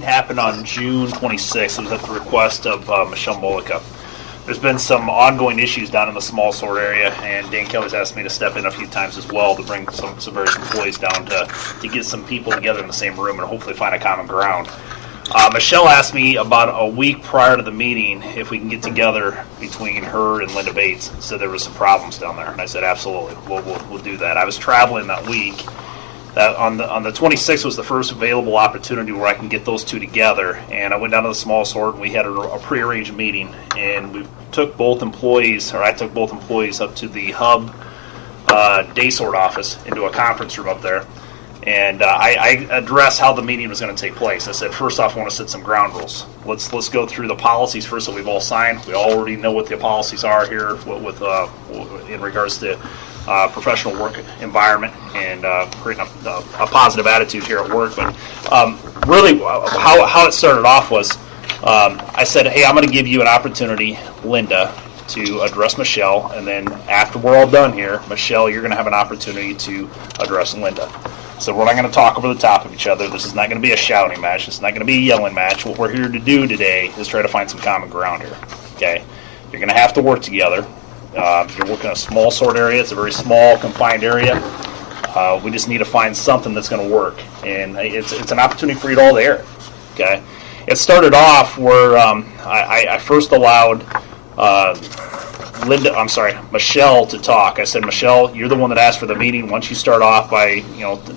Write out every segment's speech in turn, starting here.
It happened on June 26th. It was at the request of Michelle Mollica. There's been some ongoing issues down in the small sort area, and Dan Kelly's asked me to step in a few times as well to bring some various employees down to get some people together in the same room and hopefully find a common ground. Michelle asked me about a week prior to the meeting if we can get together between her and Linda Bates. Said there was some problems down there, and I said absolutely, we'll do that. I was traveling that week. That on the 26th was the first available opportunity where I can get those two together, and I went down to the small sort and we had a prearranged meeting, and we took both employees, or I took both employees up to the hub day sort office into a conference room up there, and I addressed how the meeting was going to take place. I said, first off, I want to set some ground rules. Let's go through the policies first that we've all signed. We already know what the policies are here with in regards to professional work environment and creating a positive attitude here at work. But really, how it started off was I said, hey, I'm going to give you an opportunity, Linda, to address Michelle, and then after we're all done here, Michelle, you're going to have an opportunity to address Linda. So we're not going to talk over the top of each other. This is not going to be a shouting match. This is not going to be a yelling match. What we're here to do today is try to find some common ground here. Okay, you're going to have to work together. You're working in a small sort area. It's a very small, confined area. We just need to find something that's going to work, and it's an opportunity for you to all to air it. Okay, it started off where I first allowed Michelle to talk. I said, Michelle, you're the one that asked for the meeting. Why don't you start off by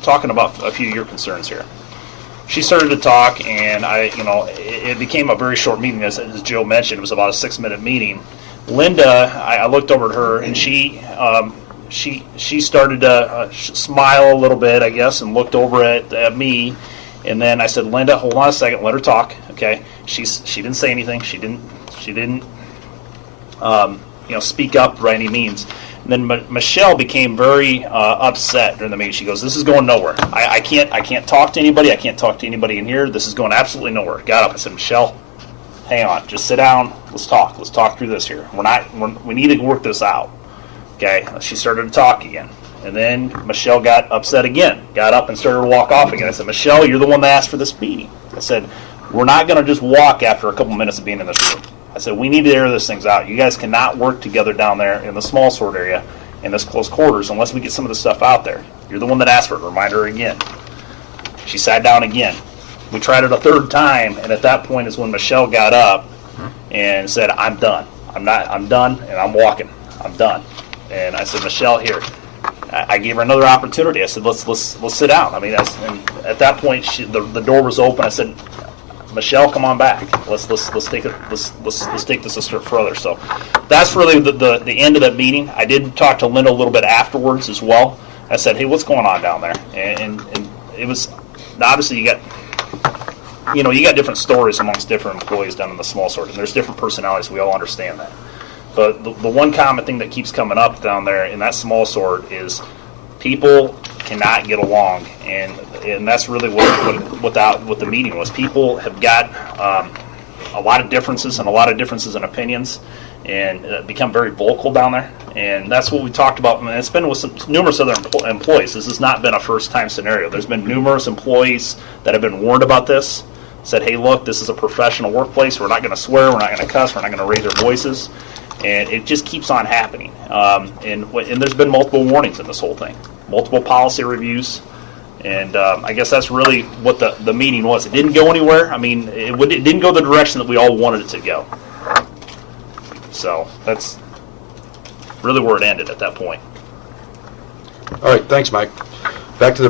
talking about a few of your concerns here. She started to talk, and it became a very short meeting. As Joe mentioned, it was about a 6-minute meeting. Linda, I looked over at her, and she started to smile a little bit, I guess, and looked over at me. And then I said, Linda, hold on a second, let her talk. Okay, she didn't say anything. She didn't speak up by any means. And then Michelle became very upset during the meeting. She goes, "This is going nowhere. I can't talk to anybody. I can't talk to anybody in here. This is going absolutely nowhere." Got up. I said, Michelle, hang on. Just sit down. Let's talk. Let's talk through this here. We need to work this out. Okay. She started to talk again. And then Michelle got upset again. Got up and started to walk off again. I said, Michelle, you're the one that asked for this meeting. I said, we're not going to just walk after a couple minutes of being in this room. I said, we need to air this things out. You guys cannot work together down there in the small sort area in this close quarters unless we get some of the stuff out there. You're the one that asked for it. Remind her again. She sat down again. We tried it a third time, and at that point is when Michelle got up and said, I'm done. I'm done, and I'm walking. I'm done. And I said, Michelle, here. I gave her another opportunity. I said, let's sit down. I mean, and at that point, the door was open. I said, Michelle, come on back. Let's take this a step further. So that's really the end of that meeting. I did talk to Linda a little bit afterwards as well. I said, hey, what's going on down there? And it was obviously you got different stories amongst different employees down in the small sort, and there's different personalities. We all understand that. But the one common thing that keeps coming up down there in that small sort is people cannot get along, and that's really what the meeting was. People have got a lot of differences and a lot of differences in opinions, and become very vocal down there. And that's what we talked about. And it's been with numerous other employees. This has not been a first-time scenario. There's been numerous employees that have been warned about this. Said, hey, look, this is a professional workplace. We're not going to swear. We're not going to cuss. We're not going to raise our voices. And it just keeps on happening. And there's been multiple warnings in this whole thing, multiple policy reviews, and I guess that's really what the meeting was. It didn't go anywhere. I mean, it didn't go the direction that we all wanted it to go. So that's really where it ended at that point. All right, thanks, Mike. Back to the